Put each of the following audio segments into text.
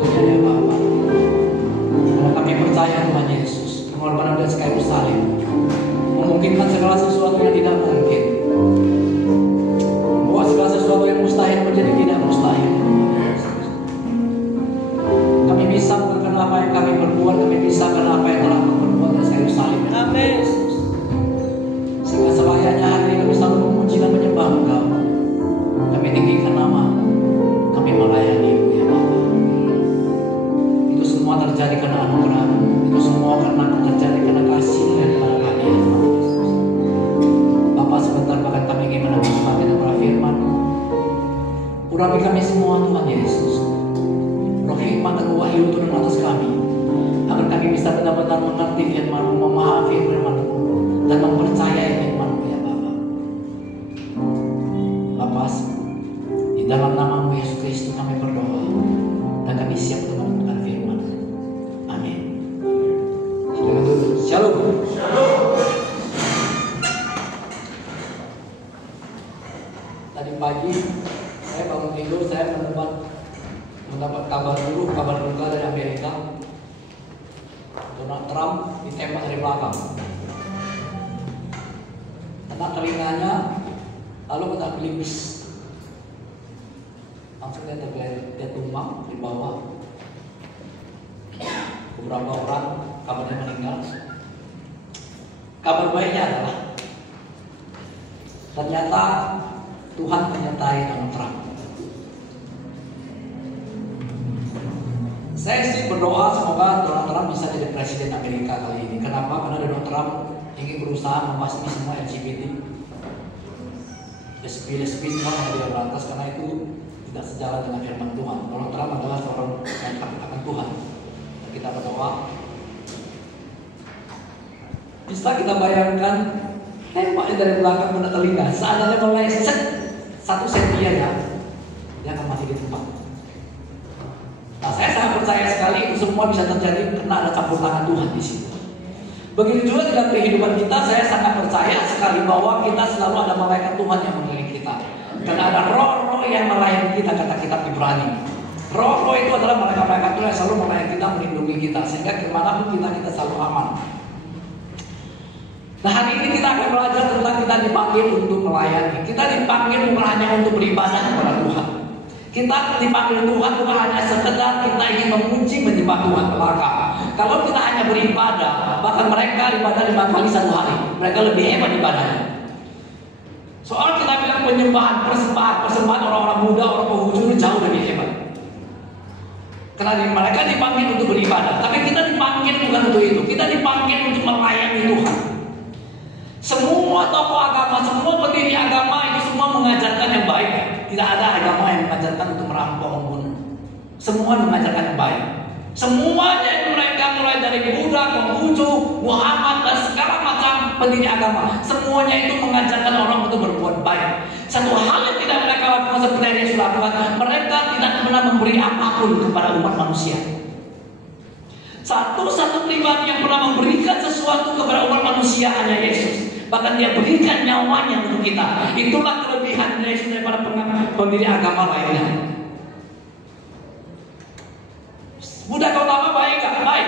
waktunya ya Bapa. Karena kami percaya Tuhan Yesus, pengorbanan dan kayu salib memungkinkan segala sesuatu yang tidak mungkin. Bahwa segala sesuatu yang mustahil menjadi tidak mustahil. Kami bisa bukan karena apa yang kami berbuat, kami bisa karena apa yang telah berbuat dari kayu salib. Amin. Sehingga selayaknya hari ini kami selalu memuji dan menyembah Engkau. Kami tinggikan nama, kami melayani-Mu ya Bapa. Itu semua terjadi karena anugerah-Mu. Itu semua karena terjadi karena kasih dan karena kami ya Tuhan Yesus. Bapa, sebentar bahkan kami ingin mendengar para firman-Mu. Urapi kami semua Tuhan Yesus. Roh hikmat dan wahyu turun atas kami, agar kami bisa benar-benar mengerti firman-Mu, memahami firman-Mu, dan mempercayai firman-Mu ya Bapa. Bapa, di dalam nama-Mu Yesus Kristus kami berdoa, dan kami siap untuk mendengar firman. Amin. Silakan duduk. Shalom. Tadi pagi saya bangun tidur, saya mendapat kabar buruk, kabar duka dari Amerika. Donald Trump ditembak dari belakang, kena telinganya, lalu kena pelipis, langsung dia tumbang di bawah. Beberapa orang kabarnya meninggal. Kabar baiknya adalah ternyata Tuhan menyertai Donald Trump. Saya sih berdoa semoga Donald Trump bisa jadi presiden Amerika kali ini. Kenapa? Karena Donald Trump ingin berusaha membasmi semua LGBT, lesbi semua yang dia berantas, karena itu tidak sejalan dengan firman Tuhan. Donald Trump adalah seorang yang takut akan Tuhan. Kita berdoa. Bisa kita bayangkan tembaknya dari belakang kena telinga. Seandainya meleset 1 sentimeter ya, dia akan mati di tempat. Nah, saya sangat percaya sekali itu semua bisa terjadi karena ada campur tangan Tuhan di situ. Begitu juga dalam kehidupan kita, saya sangat percaya sekali bahwa kita selalu ada malaikat Tuhan yang mengelilingi kita. Karena ada roh-roh yang melayani kita, kata kitab Ibrani. Roh-roh itu adalah malaikat-malaikat Tuhan yang selalu melayani kita, melindungi kita, sehingga kemanapun kita selalu aman. Nah, hari ini kita akan belajar tentang kita dipanggil untuk melayani. Kita dipanggil bukan hanya untuk beribadah kepada Tuhan. Kita dipanggil Tuhan bukan hanya sekedar kita ingin memuji menyembah Tuhan belaka. Kalau kita hanya beribadah, bahkan mereka ibadah 5 kali 1 hari, mereka lebih hebat ibadahnya. Soal kita bilang penyembahan, persembahan orang-orang muda, orang penghujung jauh lebih hebat. Karena mereka dipanggil untuk beribadah, tapi kita dipanggil bukan untuk itu. Kita dipanggil untuk melayani Tuhan. Semua tokoh agama, semua pendiri agama itu semua mengajarkan yang baik. Tidak ada agama yang mengajarkan untuk merampok, membunuh. Semua mengajarkan yang baik. Semuanya itu mereka mulai dari Buddha, Konghucu, Muhammad dan segala macam pendiri agama, semuanya itu mengajarkan orang untuk berbuat baik. Satu hal yang tidak mereka lakukan seperti yang Yesus lakukan, mereka tidak pernah memberi apapun kepada umat manusia. Satu-satu pribadi yang pernah memberikan sesuatu kepada umat manusia hanya Yesus. Bahkan dia berikan nyawanya untuk kita. Itulah kelebihan Yesus daripada pendiri agama lainnya. Buddha Gautama baik gak? Baik.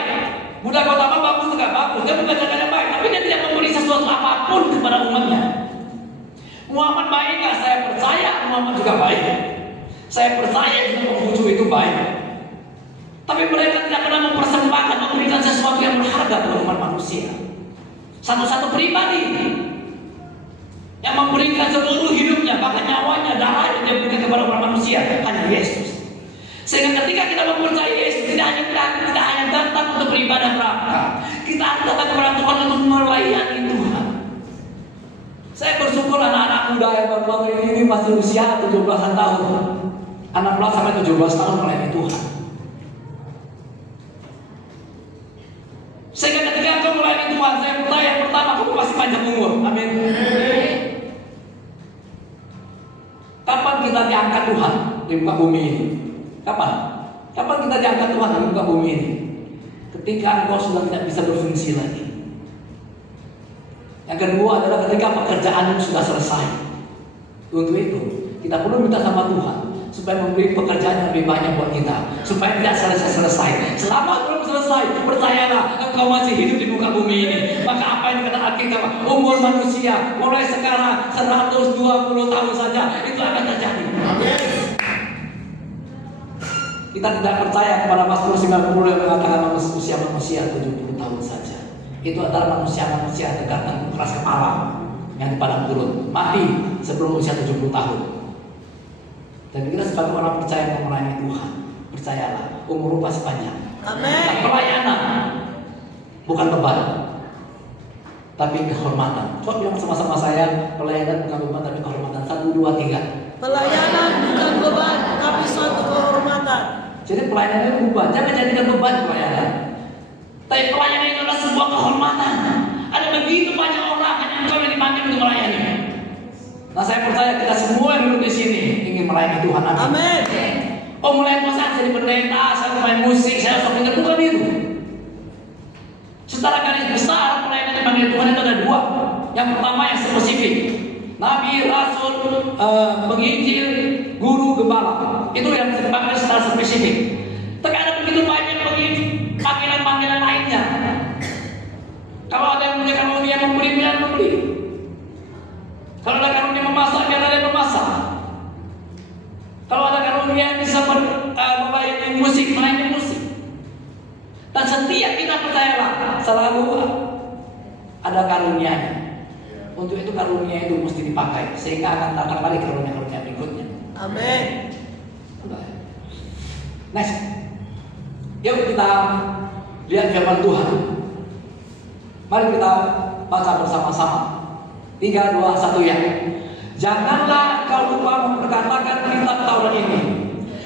Buddha Gautama bagus gak? Bagus. Dia mengajarkan yang baik, tapi dia tidak memberi sesuatu apapun kepada umatnya. Muhammad baik gak? Saya percaya Muhammad juga baik. Saya percaya juga Konghucu itu baik. Tapi mereka tidak pernah mempersembahkan, memberikan sesuatu yang berharga kepada umat manusia. Satu-satu pribadi yang memberikan seluruh hidupnya, bahkan nyawanya, darahnya dia berikan kepada umat manusia, hanya Yesus. Sehingga ketika kita mempercayai Yesus, tidak hanya datang untuk beribadah belaka, kita datang kepada Tuhan untuk melayani Tuhan. Saya bersyukur anak-anak muda yang baru-baru ini masih usia 17 tahun, 16 sampai 17 tahun melayani Tuhan. Sehingga ketika engkau melayani Tuhan, saya percaya yang pertama kamu pasti panjang umur. Amin. Kapan kita diangkat Tuhan di muka bumi ini? Kapan? Kapan kita diangkat Tuhan di muka bumi ini? Ketika engkau sudah tidak bisa berfungsi lagi. Yang kedua adalah ketika pekerjaanmu sudah selesai. Untuk itu kita perlu minta sama Tuhan supaya memberi pekerjaan yang lebih banyak buat kita, supaya tidak selesai. Selama belum selesai, percayalah engkau masih hidup di muka bumi ini. Maka apa yang dikatakan Alkitab, umur manusia mulai sekarang 120 tahun saja itu akan terjadi. Amin. Kita tidak percaya kepada Mazmur 90 yang mengatakan usia manusia 70 tahun saja. Itu adalah manusia-manusia tergantung keras kepala yang padang gurun, mati sebelum usia 70 tahun. Dan kita sebagai orang percaya yang melayani Tuhan, percayalah umur pasti panjang. Amin. Pelayanan bukan beban, tapi kehormatan. Coba bilang sama-sama saya, pelayanan bukan beban tapi kehormatan. 1, 2, 3. Pelayanan bukan beban tapi suatu kehormatan. Jadi pelayanan itu beban, jangan jadikan beban pelayanan. Tapi pelayanan itu adalah sebuah kehormatan. Ada begitu banyak orang hanya engkau yang dipanggil untuk melayani. Nah, saya percaya kita semua yang duduk di sini ingin melayani Tuhan. Amin. Oh, melayani Tuhan saya jadi pendeta, saya main musik, saya sok bukan itu. Secara garis besar pelayanan yang dipanggil Tuhan itu ada 2. Yang pertama yang spesifik, nabi, rasul, penginjil, guru, gembala. Itu yang dipanggil secara spesifik. Tapi ada begitu banyak panggilan-panggilan lainnya. Kalau ada yang punya karunia memberi, biar memberi. Kalau ada karunia memasak, biar ada yang memasak. Kalau ada karunia yang bisa melayani musik, melayani musik. Dan setiap kita percayalah selalu ada karunianya. Untuk itu karunia itu mesti dipakai sehingga akan datang lagi karunia-karunia berikutnya. Amin. Next. Yuk kita lihat firman Tuhan. Mari kita baca bersama-sama. 3, 2, 1 ya. Janganlah kau lupa memperkatakan kitab Taurat ini,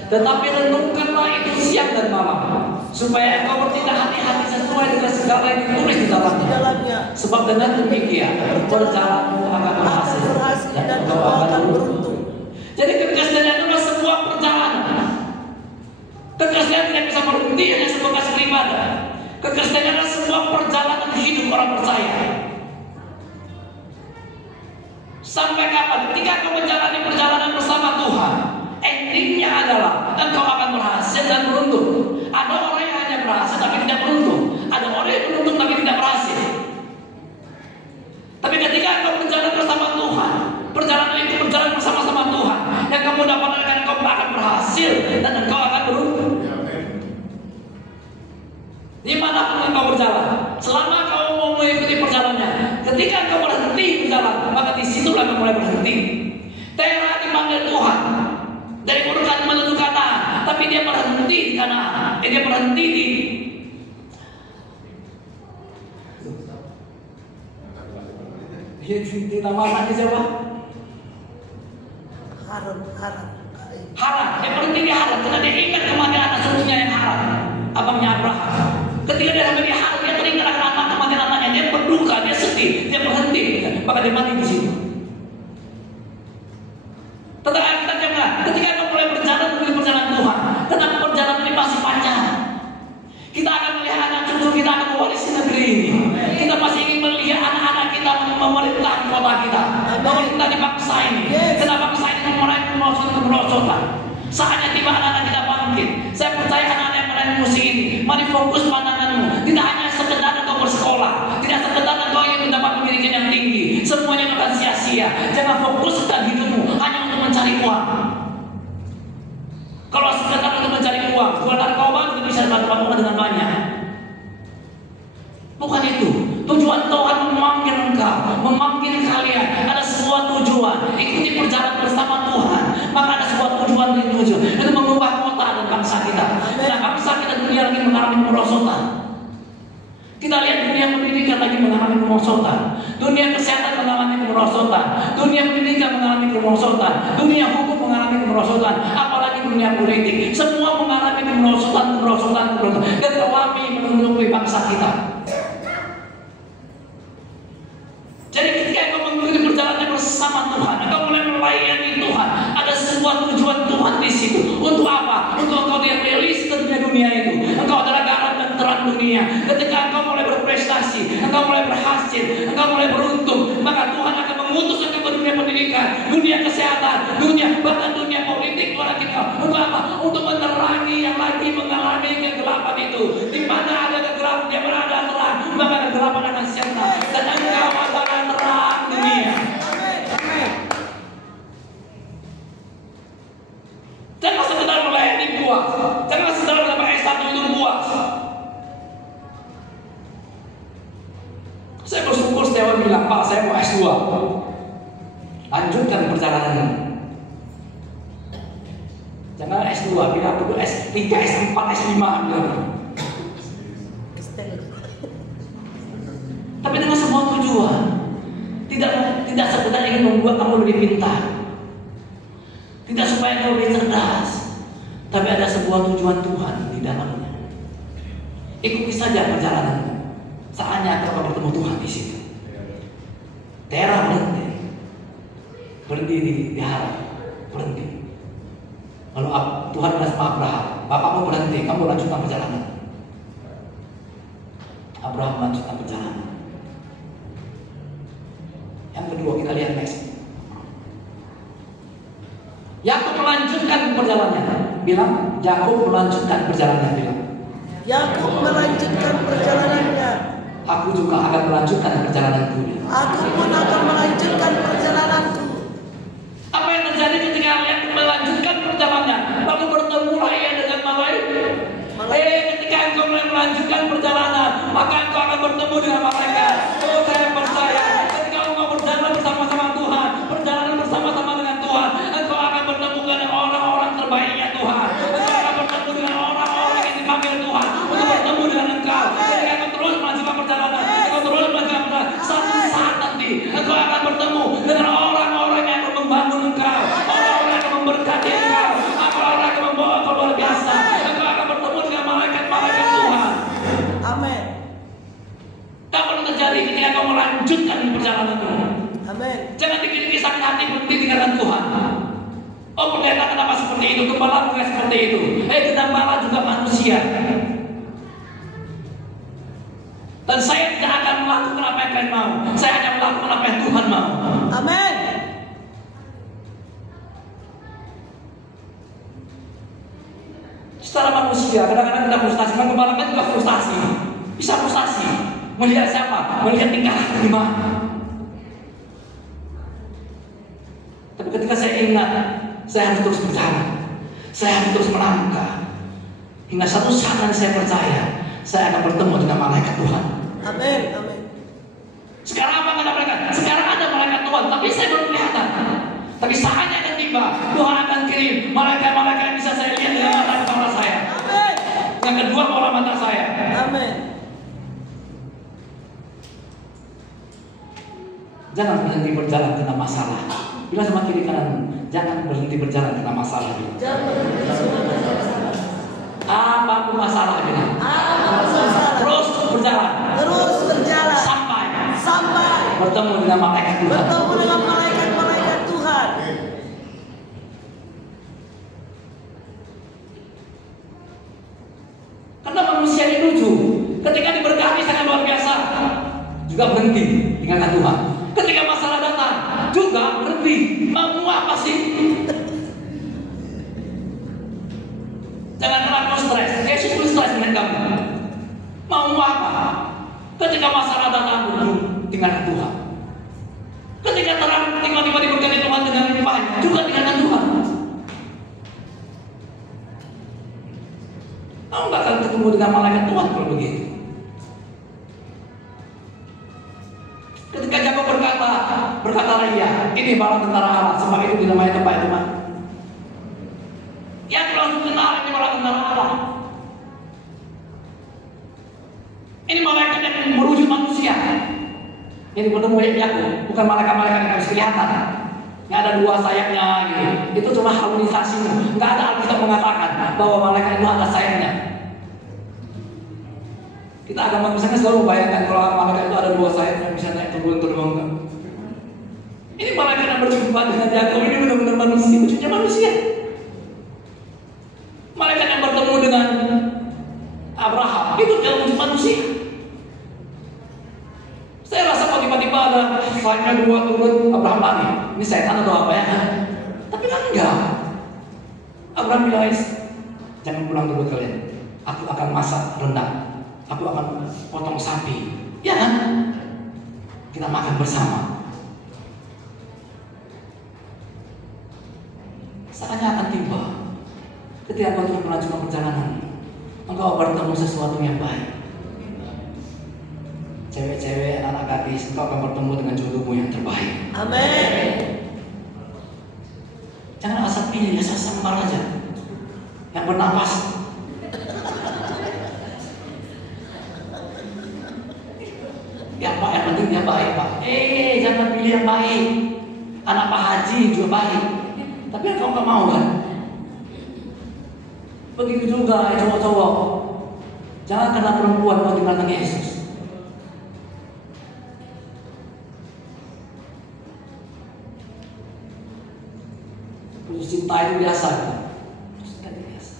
tetapi renungkanlah itu siang dan malam, supaya engkau bertindak hati-hati sesuai dengan segala yang ditulis di dalamnya. Sebab dengan demikian perjalananmu akan berhasil dan engkau akan beruntung. Jadi kekristenan itu adalah sebuah perjalanan. Kekristenan tidak bisa berhenti hanya sebagai ibadah. Kekristenan adalah sebuah perjalanan hidup orang percaya. Sampai kapan? Ketika kau menjalani perjalanan bersama Tuhan, endingnya adalah engkau akan berhasil dan beruntung. Ada orang yang hanya berhasil tapi tidak beruntung. Ada orang yang beruntung tapi tidak berhasil. Tapi ketika engkau berjalan bersama Tuhan, perjalanan itu berjalan bersama-sama Tuhan, yang kamu dapatkan engkau akan berhasil dan engkau akan beruntung. Dimanapun engkau berjalan, selama kau mau mengikuti perjalanannya, ketika engkau berhenti berjalan, maka disitulah engkau mulai berhenti. Terah dipanggil Tuhan dari Urkan menuju Kanaan, tapi dia berhenti di Kanaan. Dia berhenti di nama anaknya siapa? Haran. Dia berhenti di Haran karena dia ingat kematian anak sulungnya yang Haran, abangnya Abraham. Ketika dia sampai di Haran, dia teringat akan anak kematian anaknya. Dia berduka, dia sedih, dia berhenti, maka dia mati di situ. Tetapi kita jangan. Ketika kita mulai berjalan menuju perjalanan Tuhan, tetapi perjalanan ini masih panjang. Kita akan melihat anak cucu kita akan mewarisi negeri ini. Kita masih ingin melihat anak-anak kita memerintah di kota kita, memerintah di bangsa ini. Kenapa bangsa ini kemerosotan? Saatnya tiba anak-anak kita bangkit. Saya percaya anak-anak yang melayani musik ini, mari fokus pandanganmu. Tidak hanya sekedar engkau bersekolah, tidak sekedar engkau yang mendapat pendidikan yang tinggi, semuanya akan sia-sia. Jangan fokuskan hidupmu hanya untuk mencari uang. Kalau sekedar untuk mencari uang, buat narkoba itu bisa dilakukan dengan banyak. Bukan itu. Tujuan Tuhan memanggil engkau, memanggil kalian. Ada sebuah tujuan. Ikuti perjalanan bersama Tuhan. Maka ada sebuah tujuan yang dituju. Itu mengubah kota dan bangsa kita. Nah, bangsa kita dunia lagi mengalami kemerosotan. Kita lihat dunia pendidikan lagi mengalami kemerosotan. Dunia kesehatan mengalami kemerosotan. Dunia pendidikan mengalami kemerosotan. Dunia hukum mengalami kemerosotan. Apalagi dunia politik. Semua mengalami kemerosotan. Dan terlami menunjukkan bangsa kita. Jadi ketika engkau mengikuti perjalanan bersama Tuhan, engkau mulai melayani Tuhan. Ada sebuah tujuan Tuhan di situ. Untuk apa? Untuk engkau dirilis ke dunia itu. Engkau adalah garam dan terang dunia. Ketika engkau mulai berprestasi, engkau mulai berhasil, engkau mulai beruntung, maka Tuhan akan mengutus engkau ke dunia pendidikan. pendidikan, dunia kesehatan, bahkan dunia politik. Tuhan kita untuk apa? Untuk menerangi yang lagi mengalami kegelapan itu. Di mana ada kegelapan, di mana ada terang, maka kegelapan akan sirna. Dan Engkau adalah terang dunia. Jangan sekedar melayani puas, jangan sekedar mendapat S1 itu puas. Saya bersyukur setiap bilang, Pak, saya mau S2. Lanjutkan perjalanan ini. Jangan S2, bilang dulu S3, S4, S5 bilang. Tapi dengan semua tujuan. Tidak sekedar ingin membuat kamu lebih pintar. Tidak supaya kamu lebih cerdas. Tapi ada sebuah tujuan Tuhan di dalamnya. Ikuti saja perjalananmu. Saatnya kau akan bertemu Tuhan di situ. Terah berhenti di harap, berhenti. Lalu Tuhan bilang sama Abraham, bapakmu berhenti, kamu lanjutkan perjalanan. Abraham melanjutkan perjalanan. Yang kedua kita lihat next. Yakub melanjutkan perjalanannya. Bilang, Yakub melanjutkan perjalanannya. Bilang, Yakub melanjutkan perjalanannya. Aku juga akan melanjutkan perjalananku. Aku pun akan melanjutkan perjalananku. Apa yang terjadi ketika Yakub melanjutkan perjalanannya? Lalu bertemulah ia dengan malaikat. Ketika engkau melanjutkan perjalanan, maka engkau akan bertemu dengan malaikat. Oh, saya percaya. Ketika engkau berjalan bersama-sama Tuhan, perjalanan bersama-sama dengan Tuhan, engkau akan bertemu dengan orang-orang terbaiknya Tuhan. Engkau akan bertemu dengan orang-orang yang dipanggil Tuhan untuk bertemu dengan engkau. Ketika engkau terus melanjutkan perjalanan, engkau terus melanjutkan perjalanan, satu saat nanti engkau akan bertemu dengan orang-orang yang akan membangun engkau, orang-orang yang akan memberkati engkau, orang-orang yang akan membawa engkau luar biasa. Engkau akan bertemu dengan malaikat-malaikat Tuhan. Amin. Apa yang terjadi ketika kau melanjutkan perjalanan Tuhan? Amin. Jangan dikit-dikit sakit hati berhenti tinggalkan Tuhan. Oh, pendeta kenapa seperti itu? Gembala bukan seperti itu. Gembala juga manusia. Dan saya tidak akan melakukan apa yang kalian mau. Saya hanya melakukan apa yang Tuhan mau. Amin. Secara manusia, kadang-kadang kita frustasi. Gembala kan juga frustasi. Bisa frustasi. Melihat siapa? Melihat tingkah laku gimana. Tapi ketika saya ingat, saya harus terus berjalan. Saya harus terus melangkah. Hingga satu saat nanti saya percaya, saya akan bertemu dengan malaikat Tuhan. Amin. Amin. Sekarang apa kata mereka? Sekarang ada malaikat Tuhan, tapi saya belum kelihatan. Tapi saatnya akan tiba, Tuhan akan kirim malaikat-malaikat yang bisa saya lihat dengan mata kepala saya. Amin. Yang kedua bola mata saya. Amin. Jangan berhenti berjalan karena masalah. Bilang sama kiri kanan, jangan berhenti berjalan karena masalah. Jangan berhenti masalah. Apapun masalah bilang. Terus berjalan. Terus berjalan. Sampai bertemu dengan malaikat Tuhan. Bertemu dengan malaikat-malaikat Tuhan. Karena manusia ini lucu. Ketika diberkati sangat luar biasa, juga berhenti tinggalkan Tuhan. Ketika masalah datang, juga berhenti. Mau apa sih? Jangan terlalu stres. Yesus pun stres dengan kamu. Mau apa? Ketika masalah datang, tinggalkan Tuhan. Ketika terang tiba-tiba diberkati Tuhan dengan limpahan, juga tinggalkan Tuhan. Kamu gak akan ketemu dengan malaikat Tuhan kalau begitu. Ketika Yakub berkatalah ia, ini bala tentara Allah, sebab itu dinamai tempat itu, yang langsung kenal ini bala tentara Allah. Ini malaikat yang merujuk manusia. Ini bertemu Yakub, bukan malaikat-malaikat yang harus kelihatan. Yang ada dua sayapnya gitu. Itu cuma harmonisasi. Nggak ada Alkitab mengatakan bahwa malaikat itu ada sayapnya. Kita agama misalnya selalu membayangkan kalau malaikat itu ada dua sayap yang bisa naik turun enggak. Ini malaikat yang berjumpa dengan Yakub ini benar-benar manusia, wujudnya manusia. Malaikat yang bertemu dengan Abraham itu dalam wujud manusia. Saya rasa kalau tiba-tiba ada sayapnya dua turun, Abraham lari. ini setan atau apa ya? Tapi kan enggak. Abraham bilang, jangan pulang dulu kalian. Aku akan masak rendang. Aku akan potong sapi. Ya kan? Kita makan bersama. Saatnya akan tiba ketika kau terus melanjutkan perjalanan, engkau bertemu sesuatu yang baik. Cewek-cewek, anak gadis, engkau akan bertemu dengan jodohmu yang terbaik. Amin. Jangan asal pilih, asal samar aja. Yang bernapas. Yang penting dia baik, Pak. Jangan pilih yang baik. Anak Pak Haji juga baik. Tapi engkau nggak mau kan? Begitu juga cowok-cowok. Jangan karena perempuan mau dibilang Yesus. Putus cinta itu biasa, cinta itu biasa.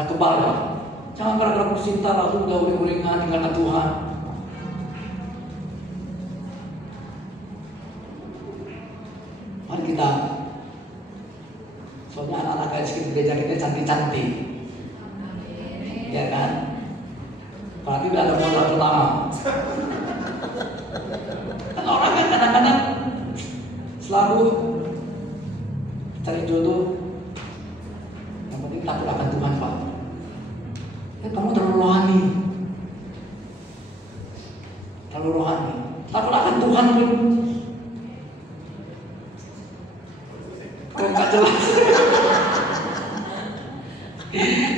Nah kebal, jangan gara-gara putus cinta lalu udah uring-uringan tinggalkan Tuhan. Mari kita, soalnya anak-anak gadis di gereja kita cantik-cantik, ya kan? Berarti udah ada modal pertama. Kan orang kan kadang-kadang selalu cari jodoh, yang penting takut akan Tuhan, Pak. Kamu terlalu rohani, takut akan Tuhan pun. Kalau nggak jelas,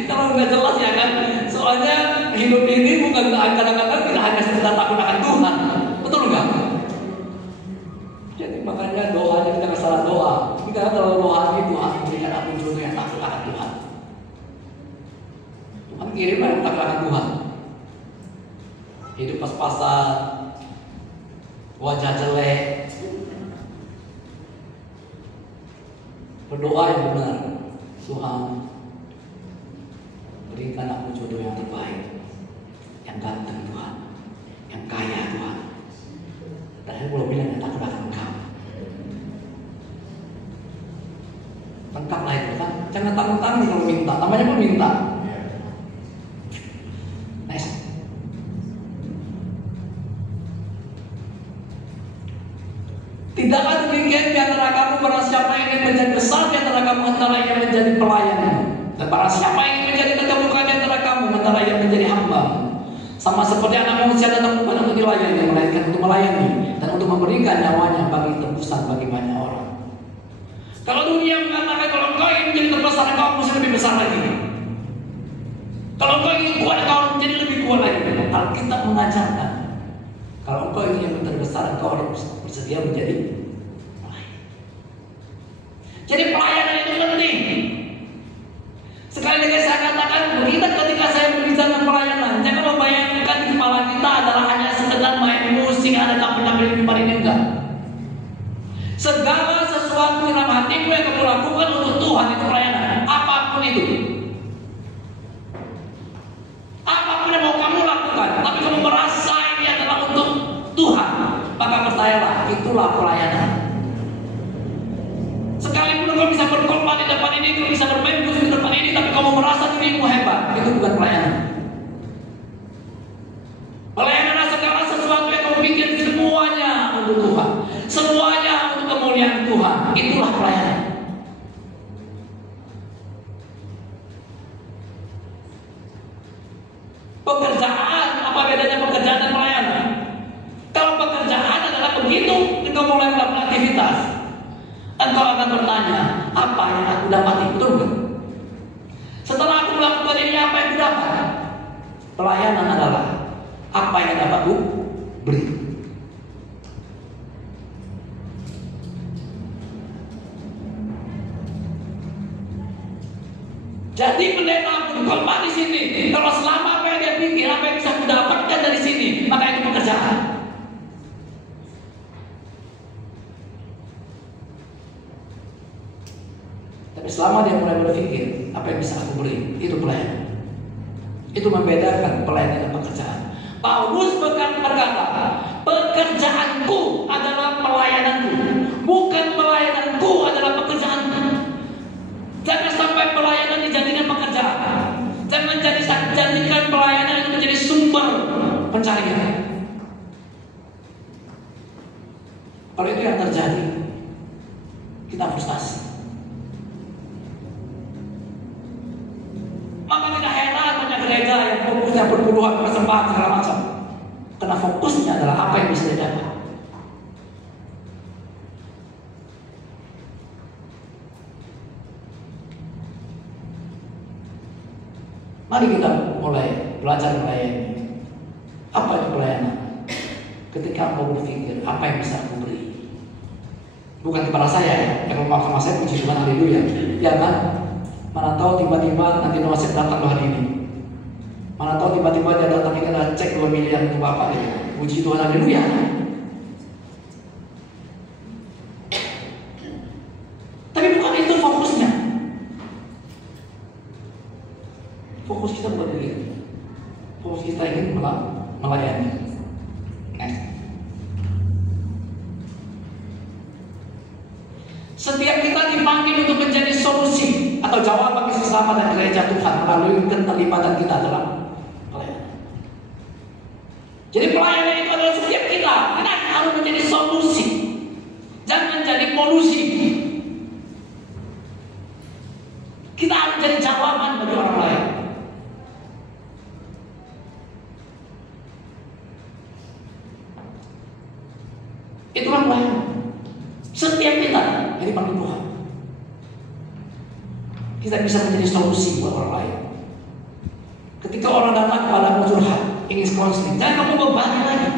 kalau nggak jelas ya kan. Soalnya hidup ini bukan kadang-kadang tidak hanya sekedar takut akan Tuhan, betul nggak? Jadi makanya doanya kita salah doa. Kita terlalu rohani, Tuhan berikan aku jodoh yang takut akan Tuhan. Tuhan kirim yang takut akan Tuhan. Hidup pas-pasan, wajah jelek, berdoa yang benar. Tuhan berikan aku jodoh yang terbaik, yang ganteng Tuhan, yang kaya Tuhan. Dan belum bilang yang takut akan Engkau. Lengkaplah itu kan. Jangan tanggung-tanggung kalau minta. Namanya pun minta. Nice. Tidaklah demikian di antara kamu, barang siapa yang ingin menjadi besar di antara kamu, antara yang menjadi pelayan. Dan barang siapa yang ingin menjadi terkemuka di antara kamu, antara yang menjadi hamba. Sama seperti anak manusia datang bukan untuk dilayani, melainkan untuk melayani dan untuk memberikan nyawanya bagi tebusan bagi banyak orang. Kalau dunia mengatakan kalau engkau ingin menjadi terbesar, engkau mesti lebih besar lagi. Kalau engkau ingin kuat, engkau harus menjadi lebih kuat lagi. Alkitab mengajarkan kalau engkau ingin yang terbesar, engkau harus bersedia menjadi pelayan. Jadi pelayanan itu penting. Sekali lagi saya katakan, kita ketika saya berbicara pelayanan, jangan membayangkan di kepala kita adalah hanya sekedar main musik, ada tampil-tampil di depan ini, enggak. Segala sesuatu dalam hatimu yang kamu lakukan untuk Tuhan itu pelayanan, apapun itu. Apapun yang mau kamu lakukan, tapi kamu merasa ini adalah untuk Tuhan, maka percayalah, itulah pelayanan. Sekalipun kau bisa berkorban di depan ini, kau bisa bermain musik di depan ini, tapi kamu merasa dirimu hebat, itu bukan pelayanan. Pelayanan adalah segala sesuatu yang kamu pikir semuanya untuk Tuhan, semuanya untuk kemuliaan Tuhan, itulah pelayanan. Pekerjaan, apa bedanya pekerjaan dan pelayanan? Kalau pekerjaan adalah begitu, engkau mulai melakukan aktivitas, engkau akan bertanya, apa yang aku dapati? Betul kan? Setelah aku melakukan ini, apa yang aku dapat? Pelayanan adalah apa yang dapat aku beri. Jadi pendeta pun khotbah di sini, kalau selama apa yang dia pikir, apa yang bisa aku dapatkan dari sini, maka itu pekerjaan. Tapi selama dia mulai berpikir apa yang bisa aku beri, itu pelayanan. Itu membedakan pelayanan dan pekerjaan. Paulus berkata, pekerjaanku adalah pelayananku. bukan pelayananku adalah pekerjaanku. Jangan sampai pelayanan dijadikan pekerjaan. Jangan jadikan pelayanan itu menjadi sumber pencarian. Kalau itu yang terjadi, kita frustasi. Maka tidak heran banyak gereja yang fokusnya berpuluhan persembahan segala macam. Karena fokusnya adalah apa yang bisa didapat. Mari kita mulai belajar melayani. Apa itu pelayanan? Ketika mau berpikir apa yang bisa aku beri. Bukan kepada saya ya, yang mau sama saya puji Tuhan, haleluya. Ya kan? Mana tahu tiba-tiba nanti Noasep datang loh hari ini. Mana tahu tiba-tiba dia datang ini ada cek 2 miliar untuk Bapak gitu. Puji Tuhan, haleluya. Tapi bukan itu fokusnya. Fokus kita bukan begitu. Fokus kita ingin melayani. Next. Setiap kita dipanggil untuk menjadi solusi atau jawaban keselamatan gereja Tuhan melalui keterlibatan kita dalam pelayanan. Jadi pelayanan itu adalah setiap kita harus menjadi solusi, jangan jadi polusi. Kita harus jadi jawaban bagi orang lain. Itulah pelayanan. Setiap kita yang dipanggil Tuhan, kita bisa menjadi solusi buat orang lain. Ketika orang datang kepada curhat, ingin konseling, jangan kamu berbagi lagi.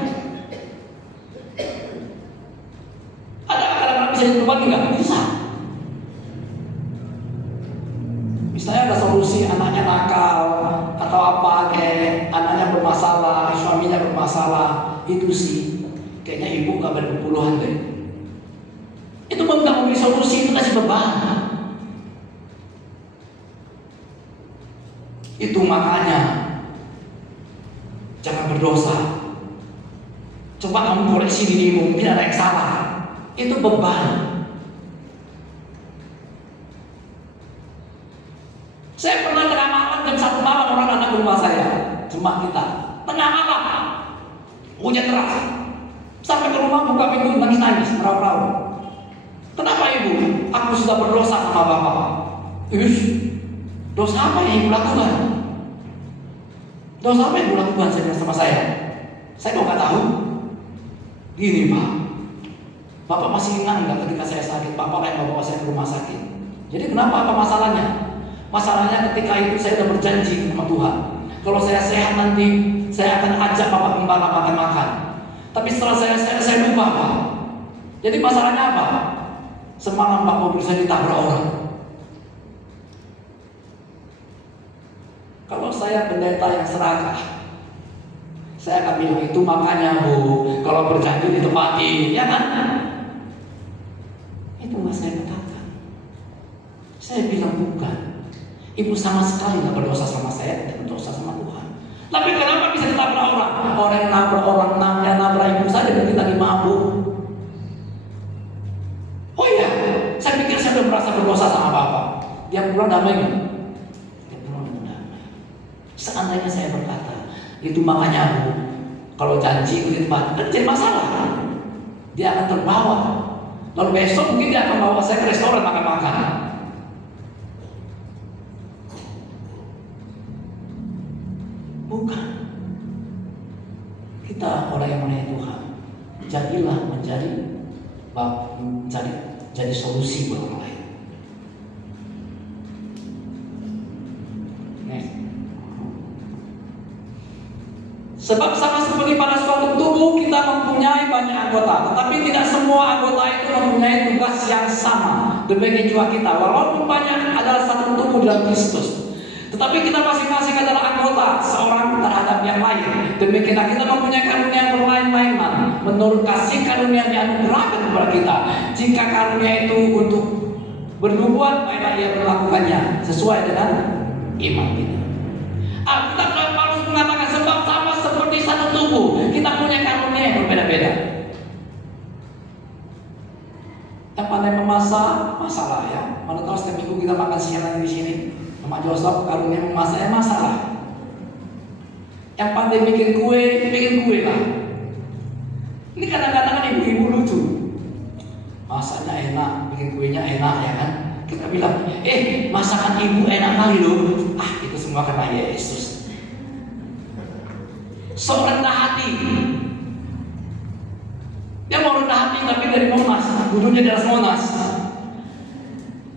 Ada kadang-kadang bisa berbagi nggak? Bisa. Misalnya ada solusi anaknya nakal atau apa, kayak anaknya bermasalah, suaminya bermasalah, itu sih kayaknya ibu nggak berpuluhan deh. Itu bukan memberi solusi, itu kasih beban. Itu makanya jangan berdosa. Coba kamu koreksi dirimu, mungkin ada yang salah. Itu beban. Saya pernah tengah malam jam 1 malam orang datang ke rumah saya, jemaat kita. Tengah malam, hujan deras. Sampai ke rumah buka pintu nangis-nangis, meraung-raung. Kenapa ibu? Aku sudah berdosa sama bapak. Dosa apa yang ibu lakukan? Dosa apa yang ibu lakukan sama saya? Saya kok nggak tahu. Gini pak, bapak masih ingat nggak ketika saya sakit? Bapak yang bawa saya ke rumah sakit. Jadi kenapa? Apa masalahnya? Masalahnya ketika itu saya sudah berjanji sama Tuhan. Kalau saya sehat nanti, saya akan ajak bapak kembali makan-makan. Tapi setelah saya lupa pak. Jadi masalahnya apa? Semalam Pak mobil saya ditabrak orang. Kalau saya pendeta yang serakah, saya akan bilang itu makanya bu, kalau berjanji ditepati, ya kan? Itu nggak saya katakan. Saya bilang bukan. Ibu sama sekali nggak berdosa sama saya, tidak berdosa sama Tuhan. Tapi kenapa bisa ditabrak orang? Orang yang nabrak orang, nabrak ibu saya berarti lagi mabuk. Oh iya, saya pikir saya sudah merasa berdosa sama Bapak. Dia pulang damai nggak? Dia pulang damai. Seandainya saya berkata, itu makanya bu, kalau janji itu ditepati, kan jadi masalah. Dia akan terbawa. Lalu besok mungkin dia akan bawa saya ke restoran makan-makan. Bukan. Kita orang yang melayani Tuhan, jadilah jadi solusi buat orang lain. Sebab sama seperti pada suatu tubuh kita mempunyai banyak anggota, tetapi tidak semua anggota itu mempunyai tugas yang sama. Demikian juga kita, walaupun banyak adalah satu tubuh dalam Kristus, tetapi kita masing-masing adalah anggota seorang terhadap yang lain. Demikian kita mempunyai karunia yang berlain-lainan menurut kasih karunia yang dianugerahkan kepada kita. Jika karunia itu untuk bernubuat, maka ia melakukannya sesuai dengan iman kita. Alkitab Paulus mengatakan sebab sama seperti satu tubuh, kita punya karunia yang berbeda-beda. masalah ya. Mana tahu setiap minggu kita makan siang nanti di sini. Sama Joseph karunia masalah. Yang pandai bikin kue lah. Ini kadang-kadang kan ibu-ibu lucu. Masaknya enak, bikin kuenya enak ya kan. Kita bilang, masakan ibu enak kali loh. Itu semua karena Yesus. Sok rendah hati. Dia mau rendah hati tapi dari Monas, duduknya di atas Monas.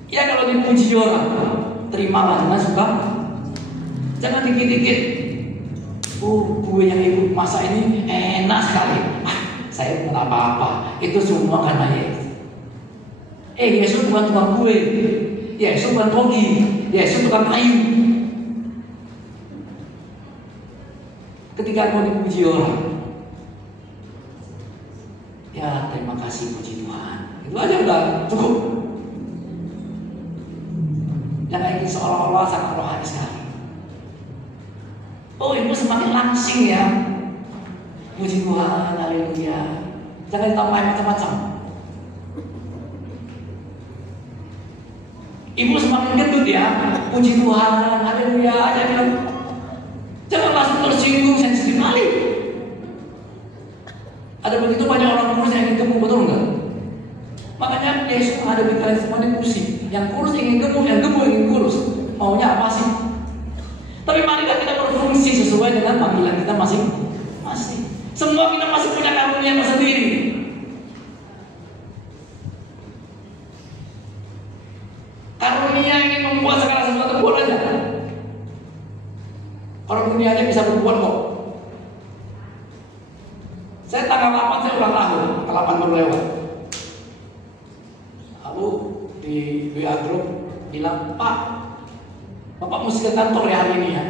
Ya kalau dipuji orang, terimalah dengan suka. Jangan dikit-dikit. Kue yang ibu masak ini enak sekali. Saya bukan apa-apa. Itu semua karena Yesus. Yesus bukan tukang kue. Yesus bukan togi. Yesus tukang kayu. Ketika mau dipuji orang, ya terima kasih puji Tuhan. Itu aja udah cukup. Jangan ingin seolah-olah sangat rohani sekali. Ibu semakin langsing ya. Puji Tuhan, haleluya. Jangan ditambahin macam-macam. Ibu semakin gendut ya. Puji Tuhan, haleluya. Jangan langsung tersinggung, sensitif kali. Ada begitu banyak orang kurus yang ingin gemuk, betul enggak? Makanya Yesus ada di kalian semua ini pusing. Yang kurus ingin gemuk, yang gemuk ingin kurus. Maunya apa sih? Tapi marilah kita berfungsi sesuai dengan panggilan kita masing-masing. Semua kita masih punya karunia sendiri. Karunia ingin membuat segala sesuatu buat aja. Orang dunia aja bisa berbuat kok. Saya tanggal 8 saya ulang tahun, tanggal 8 baru lewat. Lalu di WA Group bilang, Pak, Bapak mesti ke kantor ya hari ini ya.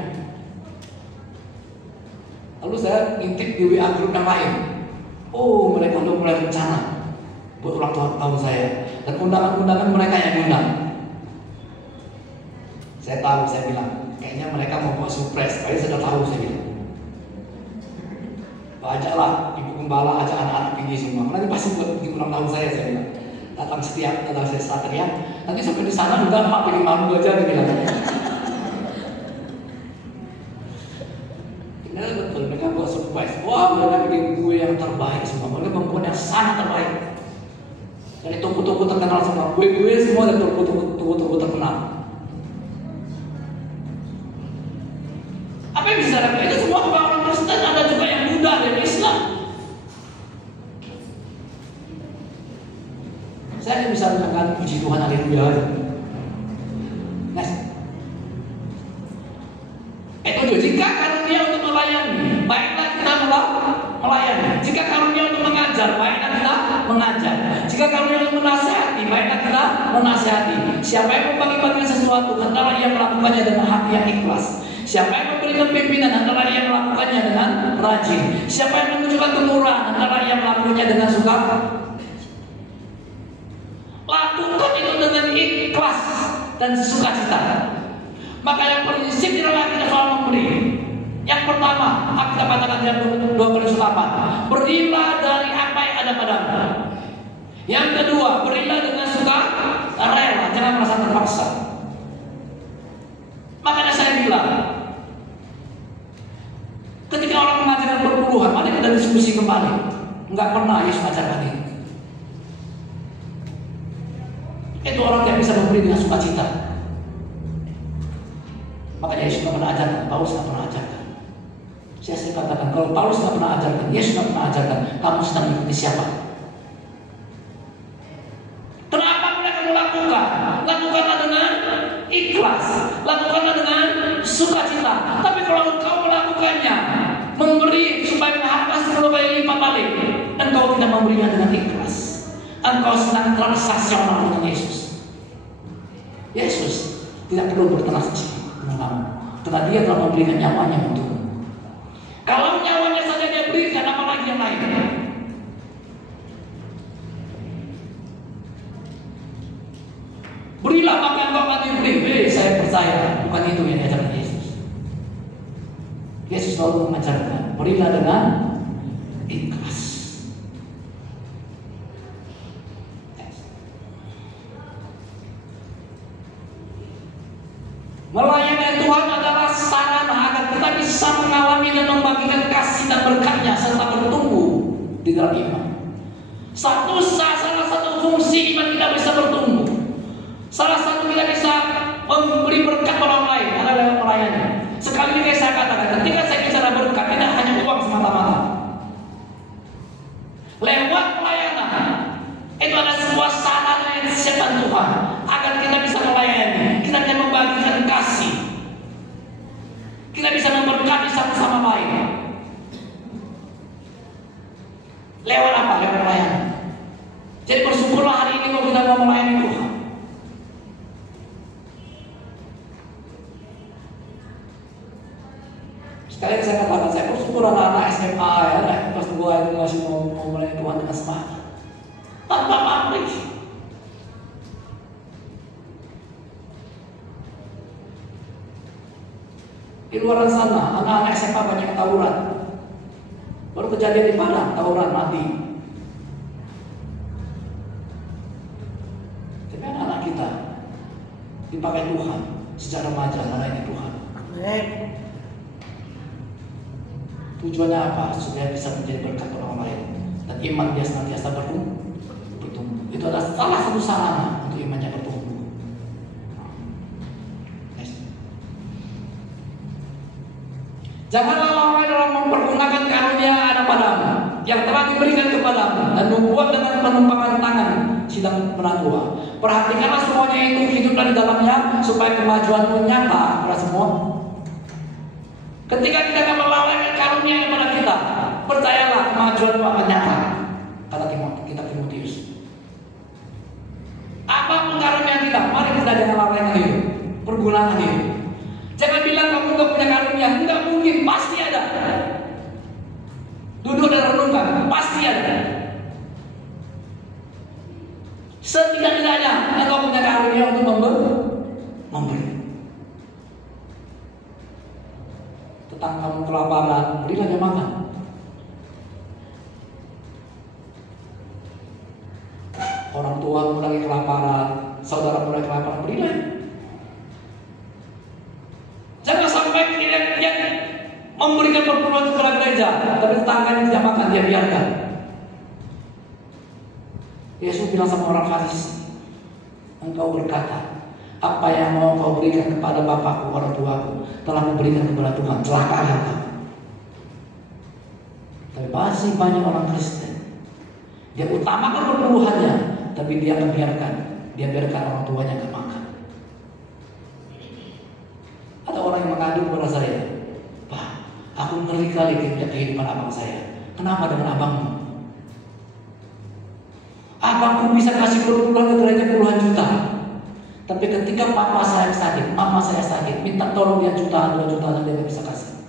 Lalu saya ngintip di WA Group yang lain. Mereka udah mulai rencana buat ulang tahun saya. Dan undangan-undangan mereka yang undang. Saya tahu, saya bilang, kayaknya mereka mau buat surprise. Kayaknya saya sudah tahu, saya bilang. Ajaklah ibu gembala, ajak anak-anak tinggi semua. Nanti pasti buat di ulang tahun saya bilang. Datang saya satria. Nanti sampai di sana udah Pak bikin malu aja, dia bilang. Ternyata betul, mereka buat surprise. Mereka bikin kue yang terbaik semua. Mereka membuat yang sangat terbaik. Dari toko-toko terkenal semua, kue-kue semua dari toko-toko terkenal. Apa yang bisa dilakukan? Itu semua orang Kristen, ada juga yang Buddha dan Islam. Saya bisa mengatakan puji Tuhan, haleluya. Jika karunia untuk melayani, baiklah kita melayani. Jika karunia untuk mengajar, baiklah kita mengajar. Jika karunia untuk menasihati, baiklah kita menasihati. Siapa yang membagi-bagikan sesuatu, hendaklah ia melakukannya dengan hati yang ikhlas. Siapa yang memberikan pimpinan, hendaklah ia melakukannya dengan rajin. Siapa yang menunjukkan kemurahan, hendaklah ia melakukannya dengan suka. Lakukan itu dengan ikhlas dan sukacita. Maka yang prinsip adalah kita selalu memberi. Yang pertama, kita katakan dalam 2 Korintus 8, berilah dari apa yang ada padamu. Yang kedua, berilah dengan suka rela, jangan merasa terpaksa. Makanya saya bilang, ketika orang mengajarkan perpuluhan, mari kita diskusi kembali. Enggak pernah Yesus ajarkan ini. Itu orang yang bisa memberi dengan sukacita. Makanya Yesus tidak pernah ajarkan, Paulus tidak pernah ajarkan. Saya sering katakan, kalau Paulus tidak pernah ajarkan, Yesus tidak pernah ajarkan, kamu sedang mengikuti siapa? Kenapa mereka melakukan? Lakukanlah dengan ikhlas, lakukanlah dengan sukacita. Tapi kalau engkau melakukannya, memberi supaya menghapus 10 kali lipat balik, engkau tidak memberinya dengan ikhlas. Engkau sedang transaksional dengan Yesus. Yesus tidak perlu bertransaksi. Karena dia telah memberikan nyawanya untukmu. Kalau nyawanya saja dia berikan, apalagi yang lain? Berilah maka engkau akan diberi. Saya percaya bukan itu yang diajarkan Yesus. Yesus selalu mengajarkan berilah dengan ikhlas. di dalam iman. Salah satu fungsi iman kita bisa bertumbuh. Salah satu kita bisa memberi berkat orang lain adalah lewat melayani. Sekali lagi saya katakan, ketika saya bicara berkat tidak hanya uang semata-mata. Lewat pelayanan itu ada sebuah sarana yang disiapkan Tuhan agar kita bisa melayani, kita bisa membagikan kasih, kita bisa memberkati satu sama lain. Lewat apa? Lewat pelayanan. Jadi bersyukurlah hari ini kalau kita mau melayani Tuhan. Sekalian saya katakan, saya bersyukur anak-anak SMA ya, kelas 2 itu masih mau melayani Tuhan dengan semangat, tanpa pamrih. Di luar sana, anak-anak SMA banyak tawuran. Baru kejadian di Padang, tawuran mati. Tapi anak-anak kita dipakai Tuhan sejak remaja melayani Tuhan. Amin. Tujuannya apa? Supaya bisa menjadi berkat orang lain dan iman dia senantiasa bertumbuh. Itu adalah salah satu sarana untuk imannya bertumbuh. Janganlah lalai dalam mempergunakan karunia ada padamu yang telah diberikan kepadamu dan membuat dengan penumpangan tangan sidang penatua. Perhatikanlah semuanya itu, hiduplah di dalamnya supaya kemajuanmu nyata pada semua. Ketika kita akan melalaikan karunia yang pada kita, percayalah kemajuanmu akan nyata. Kata kita Timotius. Apapun karunia kita, mari kita jangan lalaikan itu, pergunakan itu. Jangan bilang kamu nggak punya karunia, nggak mungkin, pasti ada. Duduk dan renungkan, pasti ada. Setidak-tidaknya engkau punya karunia untuk memberi. Tentang kamu kelaparan, berilah dia makan. Orang tua lagi kelaparan, saudara lagi kelaparan, berilah. Jangan sampai dia memberikan perpuluhan kepada gereja, tapi tetangganya tidak makan, dia biarkan. Yesus bilang sama orang Farisi, engkau berkata, apa yang mau kau berikan kepada bapakku, orang tuaku, telah memberikan kepada Tuhan, celakalah engkau. Tapi masih banyak orang Kristen, dia utamakan perpuluhannya, tapi dia biarkan orang tuanya nggak makan. Ada orang yang mengadu kepada saya, Pak, aku ngeri kali kehidupan abang saya. Kenapa dengan abangmu? Abangku bisa kasih perpuluhan ke gereja puluhan juta, tapi ketika papa saya sakit, mama saya sakit, minta tolong dia jutaan, 2 jutaan, dia nggak bisa kasih.